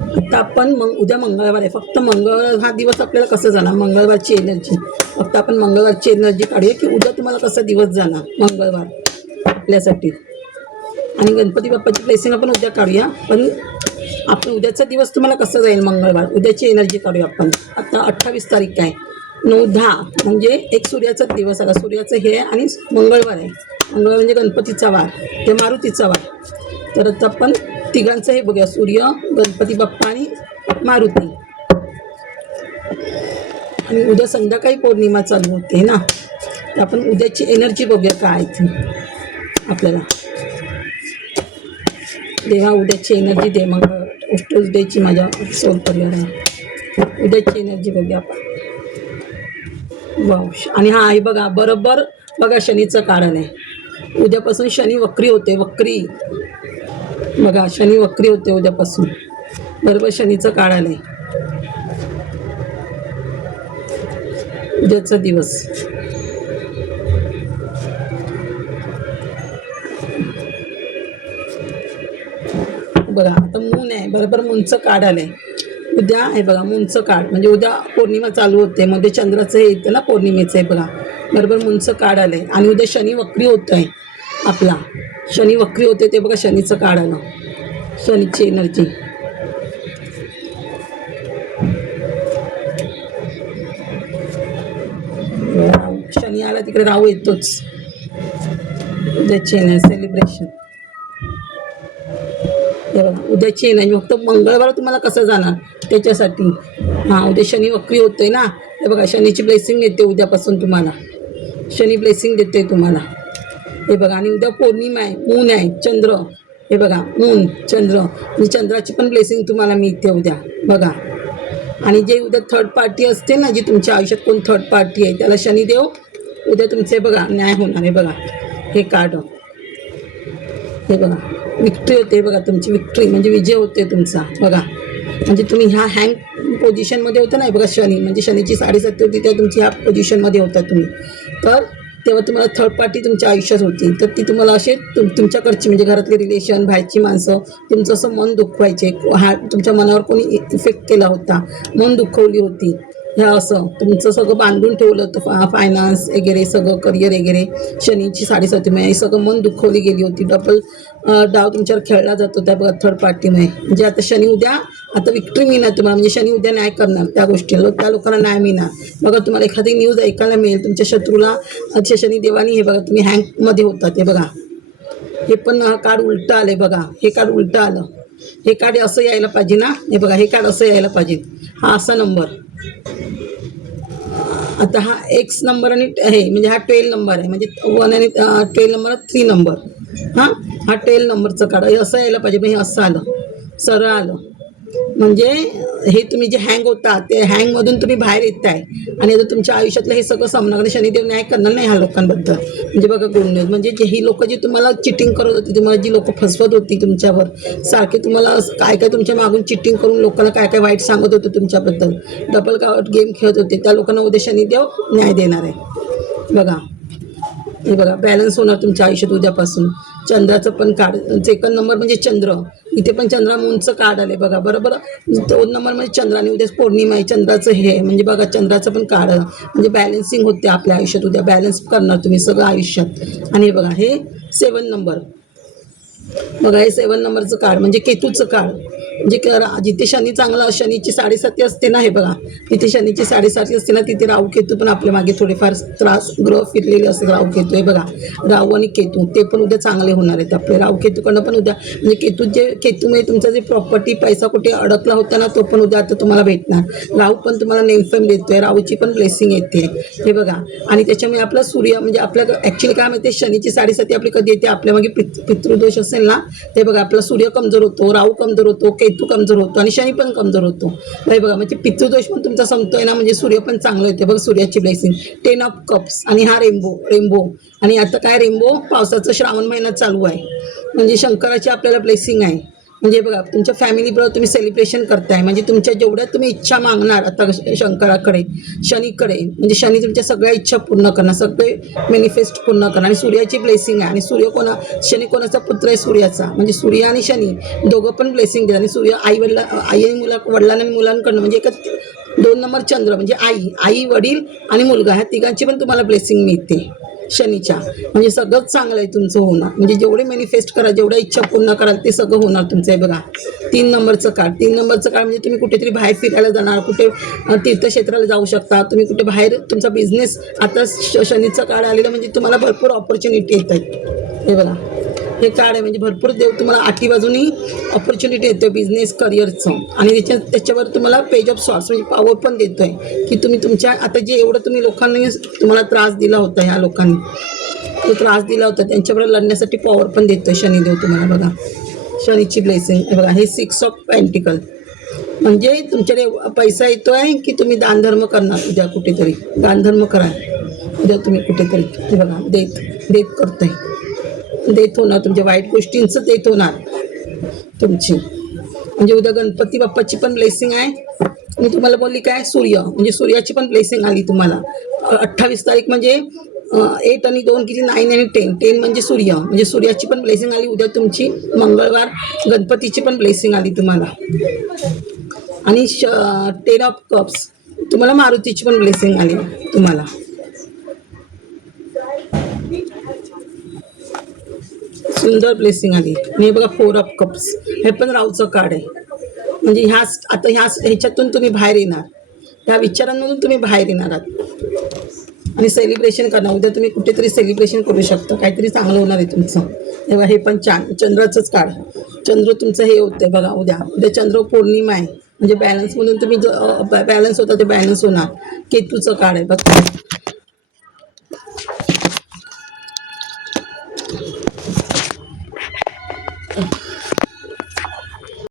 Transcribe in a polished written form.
आता आपण उद्या मंगळवार आहे, फक्त मंगळवार हा दिवस आपल्याला कसं जाणार, मंगळवारची एनर्जी फक्त आपण मंगळवारची एनर्जी काढूया की उद्या तुम्हाला कसा दिवस जाणार मंगळवार आपल्यासाठी. आणि गणपती बाप्पाची ब्लेसिंग आपण उद्या काढूया, पण आपण उद्याचा दिवस तुम्हाला कसं जाईल मंगळवार, उद्याची एनर्जी काढूया आपण. आता 28 तारीख आहे, 9-10 म्हणजे एक सूर्याचा दिवस आला, सूर्याचं हे आहे आणि मंगळवार आहे. मंगळवार म्हणजे गणपतीचा वार, ते मारुतीचा वार. तर आता आपण तिघांचं हे बघूया, सूर्य, गणपती बाप्पा आणि मारुती. आणि उद्या संध्याकाळी पौर्णिमा चालू होते ना, तर आपण उद्याची एनर्जी बघूया काय ती आपल्याला. देवा उद्याची एनर्जी दे, मग गोष्ट द्यायची माझ्या सोल परिवाराला. उद्याची एनर्जी बघूया आपण. वाव. आणि हा आहे बघा, बरोबर बघा शनीचं कारण आहे. उद्यापासून शनी वक्री होते, वक्री बघा, शनी वक्री होते उद्यापासून, बरोबर शनीचं काळ आलंय उद्याचा दिवस. बघा आता मून आहे, बरोबर मूनचं कार्ड आलंय उद्या आहे बघा, मूनचं कार्ड म्हणजे उद्या पौर्णिमा चालू होते, मध्ये चंद्राचं हे येतं ना पौर्णिमेचं आहे बघा, बरोबर मूनचं कार्ड आलंय. आणि उद्या शनी वक्री होत आहे आपला, शनी वक्री होते ते बघा, शनीचं कार्ड आलं, शनीची एनर्जी. शनी आला तिकडे राहू येतोच. उद्याची एनर्जी सेलिब्रेशन हे बघा, उद्याची एनर्जी फक्त मंगळवार तुम्हाला कसं जाणार त्याच्यासाठी. हां, उद्या शनी वक्री होतंय ना, हे बघा शनीची ब्लेसिंग येते उद्यापासून तुम्हाला, शनी ब्लेसिंग देते तुम्हाला हे बघा. आणि उद्या पौर्णिमा आहे, मून आहे, चंद्र हे बघा, मून चंद्र म्हणजे चंद्राची पण ब्लेसिंग तुम्हाला मिळते उद्या बघा. आणि जे उद्या थर्ड पार्टी असते ना, जी तुमच्या आयुष्यात कोण थर्ड पार्टी आहे, त्याला शनिदेव उद्या तुमचे बघा न्याय होणार आहे बघा. हे कार्ड हे बघा, विक्ट्री होते बघा, तुमची विक्ट्री म्हणजे विजय होते तुमचा बघा. म्हणजे तुम्ही ह्या हँग पोझिशनमध्ये होता नाही बघा, शनी म्हणजे शनीची 7.5 होती, त्या तुमची ह्या पोझिशनमध्ये होता तुम्ही, तर तेव्हा तुम्हाला थर्ड पार्टी तुमच्या आयुष्यात होती. तर ती तुम्हाला असे तुमच्याकडची म्हणजे घरातले रिलेशन, बाहेरची माणसं तुमचं असं मन दुखवायचे, तुमच्या मनावर कोणी इफेक्ट केला होता, मन दुखवली होती, ह्या असं तुमचं सगळं बांधून ठेवलं होतं, फायनान्स वगैरे सगळं, करिअर वगैरे. शनीची 7.5 हे सगळं मन दुखवली गेली होती, डबल डाव तुमच्यावर खेळला जातो त्या बघा थर्ड पार्टीमुळे. म्हणजे आता शनी उद्या आता विक्ट्री मिळणार तुम्हाला, म्हणजे शनी उद्या न्याय करणार त्या गोष्टीला, त्या लोकांना न्याय मिळणार बघा. तुम्हाला एखादी न्यूज ऐकायला मिळेल, तुमच्या शत्रूला शनी देवानी हे बघा, तुम्ही हँगमध्ये होतात हे बघा. हे पण कार्ड उलटं आलं बघा, हे कार्ड उलटं आलं, हे कार्ड असं यायला पाहिजे ना, हे बघा हे कार्ड असं यायला पाहिजे, हा असा नंबर. आता हा एक्स नंबर आणि हे म्हणजे हा 12 नंबर आहे, म्हणजे 1 आणि 12 नंबर 3 नंबर, हां हा 12 नंबरचं कार्ड हे असं यायला पाहिजे, पण हे असं आलं, सरळ आलं. म्हणजे हे तुम्ही जे हँग होता ते हँगमधून तुम्ही बाहेर येत आहे. आणि आता तुमच्या आयुष्यातलं हे सगळं संपणार, शनिदेव न्याय करणार नाही ह्या लोकांबद्दल. म्हणजे बघा गुड न्यूज, म्हणजे जे ही लोकं जी तुम्हाला चिटिंग करत होती, तुम्हाला जी लोकं फसवत होती तुमच्यावर, सारखे तुम्हाला काय काय तुमच्या मागून चिटिंग करून लोकांना काय काय वाईट सांगत होते तुमच्याबद्दल, डबल गेम खेळत होते, त्या लोकांना उद्या शनिदेव न्याय देणार आहे बघा. हे बघा बॅलन्स होणार तुमच्या आयुष्यात उद्यापासून. चंद्राचं पण कार्ड, सेकंड नंबर म्हणजे चंद्र, इथे पण चंद्रा मूनचं कार्ड आले बघा, बरोबर 2 नंबर म्हणजे चंद्र. आणि उद्या पौर्णिमा आहे, चंद्राचं हे म्हणजे बघा चंद्राचं पण कार्ड, म्हणजे बॅलन्सिंग होते आपल्या आयुष्यात, उद्या बॅलन्स करणार तुम्ही सगळं आयुष्यात. आणि हे बघा हे 7 नंबर बघा, हे 7 नंबरचं कार्ड म्हणजे केतूचं कार्ड, म्हणजे जिथे शनी चांगला, शनीची 7.5 असते ना, हे बघा तिथे शनीची 7.5 असते ना, तिथे राहू केतू पण आपल्या मागे थोडेफार त्रास, ग्रह फिरलेले असतात राहू केतू. हे बघा राहू आणि केतू ते पण उद्या चांगले होणार आहेत आपले. राहू केतूकडनं पण उद्या म्हणजे केतूमुळे तुमचा जे प्रॉपर्टी पैसा कुठे अडकला होता ना, तो पण उद्या आता तुम्हाला भेटणार. राहू पण तुम्हाला नेमफेम देतोय, राहूची पण ब्लेसिंग येते हे बघा. आणि त्याच्यामुळे आपला सूर्य म्हणजे आपल्या ॲक्च्युली काय माहिती, शनीची 7.5 आपली कधी येते, आपल्या मागे पितृदोष असेल ना, ते बघा आपला सूर्य कमजोर होतो, राहू कमजोर होतो, केतू कमजोर होतो आणि शनी पण कमजोर होतो. हे बघा म्हणजे पितृदोष पण तुमचा संपतोय ना, म्हणजे सूर्य पण चांगलं येते बघा, सूर्याची ब्लेसिंग. 10 ऑफ कप्स आणि हा रेनबो. आणि आता काय रेनबो, पावसाचा श्रावण महिना चालू आहे, म्हणजे शंकराची आपल्याला ब्लेसिंग आहे. म्हणजे बघा तुमच्या फॅमिलीबरोबर तुम्ही सेलिब्रेशन करताय, म्हणजे तुमच्या जेवढ्या तुम्ही इच्छा मागणार आता शंकराकडे, शनीकडे, म्हणजे शनी तुमच्या सगळ्या इच्छा पूर्ण करणार, सगळे मॅनिफेस्ट पूर्ण करणार. आणि सूर्याची ब्लेसिंग आहे, आणि सूर्य शनी कोणाचा पुत्र आहे? सूर्याचा. म्हणजे सूर्य आणि शनी दोघं पण ब्लेसिंग देतात. आणि सूर्य आई आणि वडिलांना आणि मुलांकडनं, म्हणजे एका 2 नंबर चंद्र म्हणजे आई वडील आणि मुलगा, ह्या तिघांची पण तुम्हाला ब्लेसिंग मिळते शनीच्या. म्हणजे सगळंच चांगलं आहे तुमचं होणार. म्हणजे जेवढे मॅनिफेस्ट करा, जेवढ्या इच्छा पूर्ण कराल ते सगळं होणार तुमचं. आहे बघा 3 नंबरचं कार्ड. 3 नंबरचं कार्ड म्हणजे तुम्ही कुठेतरी बाहेर फिरायला जाणार, कुठे तीर्थक्षेत्राला जाऊ शकता तुम्ही, कुठे बाहेर तुमचा बिझनेस. आता शनीचं कार्ड आलेलं म्हणजे तुम्हाला भरपूर ऑपॉर्च्युनिटी येत आहेत. हे बघा हे कार्ड आहे, म्हणजे भरपूर देव तुम्हाला आठी बाजूनी ऑपॉर्च्युनिटी येते बिझनेस करिअरचं. आणि त्याच्यावर तुम्हाला पेज ऑफ सॉर्ट्स म्हणजे पॉवर पण देतो आहे, की तुम्ही तुमच्या आता जे एवढं तुम्ही लोकांनी तुम्हाला त्रास दिला होता, ह्या लोकांनी जो त्रास दिला होता त्यांच्याबरोबर लढण्यासाठी पॉवर पण देतो आहे शनिदेव तुम्हाला. बघा शनीची ब्लेसिंग आहे बघा. हे 6 ऑफ पेंटिकल म्हणजे तुमच्याकडे पैसा येतो आहे, की तुम्ही दानधर्म करणार उद्या कुठेतरी. दानधर्म करा उद्या तुम्ही कुठेतरी. हे बघा देत करतोय, देत होणार तुमच्या वाईट गोष्टींचं देत होणार तुमची. म्हणजे उद्या गणपती बाप्पाची पण ब्लेसिंग आहे. मी तुम्हाला बोलली काय, सूर्य म्हणजे सूर्याची पण ब्लेसिंग आली तुम्हाला. 28 तारीख म्हणजे 8 आणि 2 किती 9 आणि 10 म्हणजे सूर्य, म्हणजे सूर्याची पण ब्लेसिंग आली उद्या तुमची. मंगळवार गणपतीची पण ब्लेसिंग आली तुम्हाला. आणि 10 ऑफ कप्स तुम्हाला मारुतीची पण ब्लेसिंग आली तुम्हाला. सुंदर ब्लेसिंग आली. आणि हे बघा 4 ऑफ कप्स, हे पण राहूचं कार्ड आहे. म्हणजे ह्याच्यातून तुम्ही बाहेर येणार, ह्या विचारांमधून तुम्ही बाहेर येणार आहात आणि सेलिब्रेशन करणार. उद्या तुम्ही कुठेतरी सेलिब्रेशन करू शकता, काहीतरी चांगलं होणार आहे तुमचं. तेव्हा हे पण छान चंद्राचंच कार्ड. चंद्र तुमचं हे होतं बघा. उद्या चंद्र पौर्णिमा आहे, म्हणजे बॅलन्समधून तुम्ही बॅलन्स होता ते बॅलन्स होणार. केतूचं कार्ड आहे बघा.